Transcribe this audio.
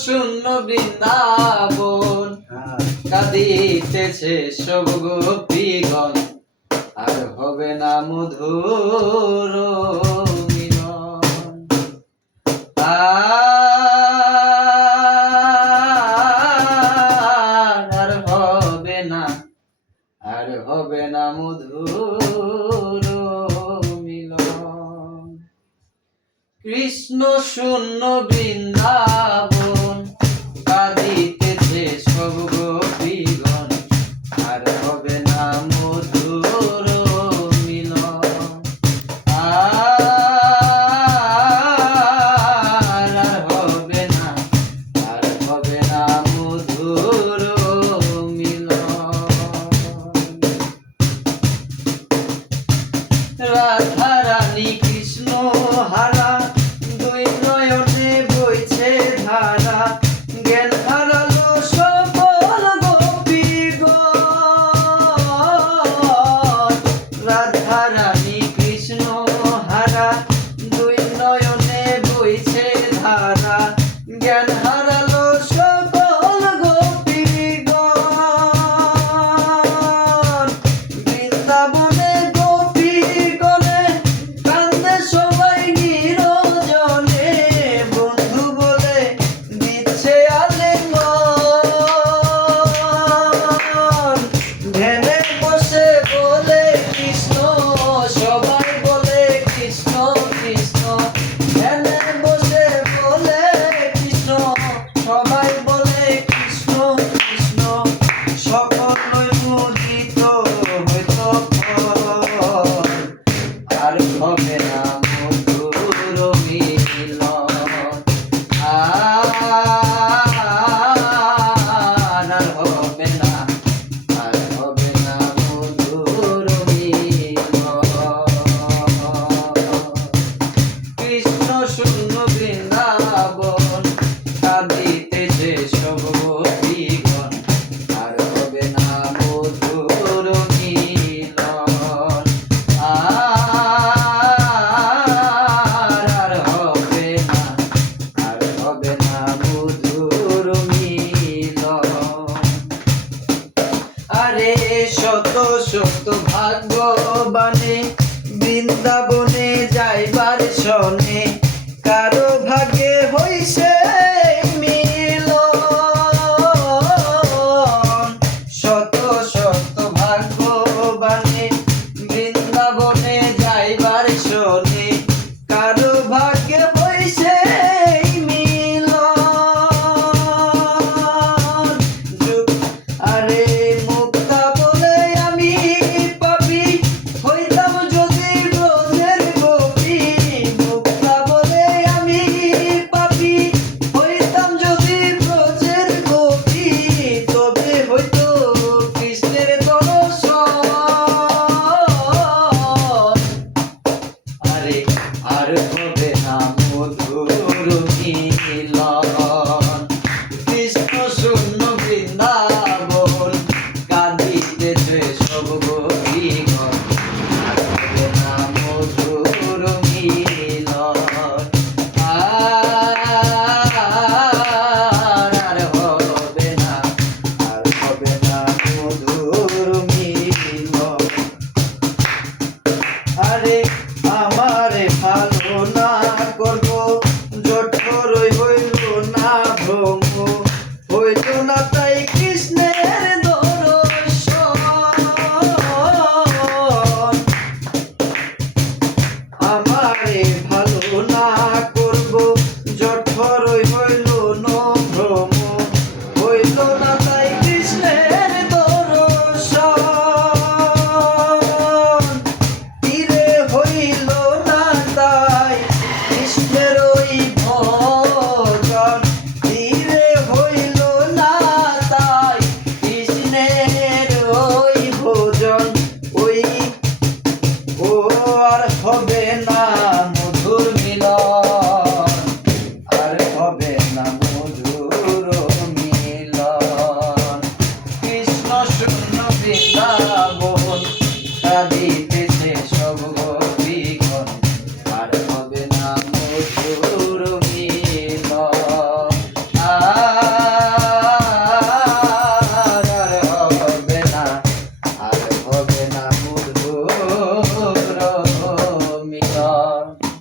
শূন্য বৃন্দাবন কাঁদিতেছে সব গোপীগণ, আর হবে না মধুর মিলন। আর হবে না, আর হবে না মধুর মিলন। কৃষ্ণ শূন্য বৃন্দাবন কাঁদিতেছে সব গোপীগণ, আর হবে না মধুর মিলন। আর হবে না, আর হবে না মধুর মিলন। রাধা রানী কৃষ্ণ হারা, দুই নয়নে বইছে ধারা, জ্ঞান হারালো সকল গোপীগণ। রাধা রানী কৃষ্ণ হারা, দুই নয়নে বইছে ধারা, জ্ঞান হারালো সকল গোপীগণ। বৃন্দাবনে হবে না মধুর মিলন। আর হবে না, আর হবে না মধুর মিলন। কৃষ্ণ শূন্য বৃন্দাবন কাঁদিতেছে সব গোপীগণ, আর হবে না মধুর মিলন। আরে শত শত ভাগ্যবানে বৃন্দাবনে যাইবার শনে, কারো ভাগ্যে হইছে মিলন। শত শত ভাগ্যবানে বৃন্দাবনে যাইবার শনে, কারো ভাগ্যে হইছে মিলন। আরে আর হবে না মধুর মিলন। কৃষ্ণ শূন্য বৃন্দাবন কাঁদিতেছে সব গোপীগণ, আর হবে না মধুর মিলন। আর হবে না, আর হবে না মধুর মিলন। আরে আমারে ভালো না করবো, জঠরই হইল না ভ্রম।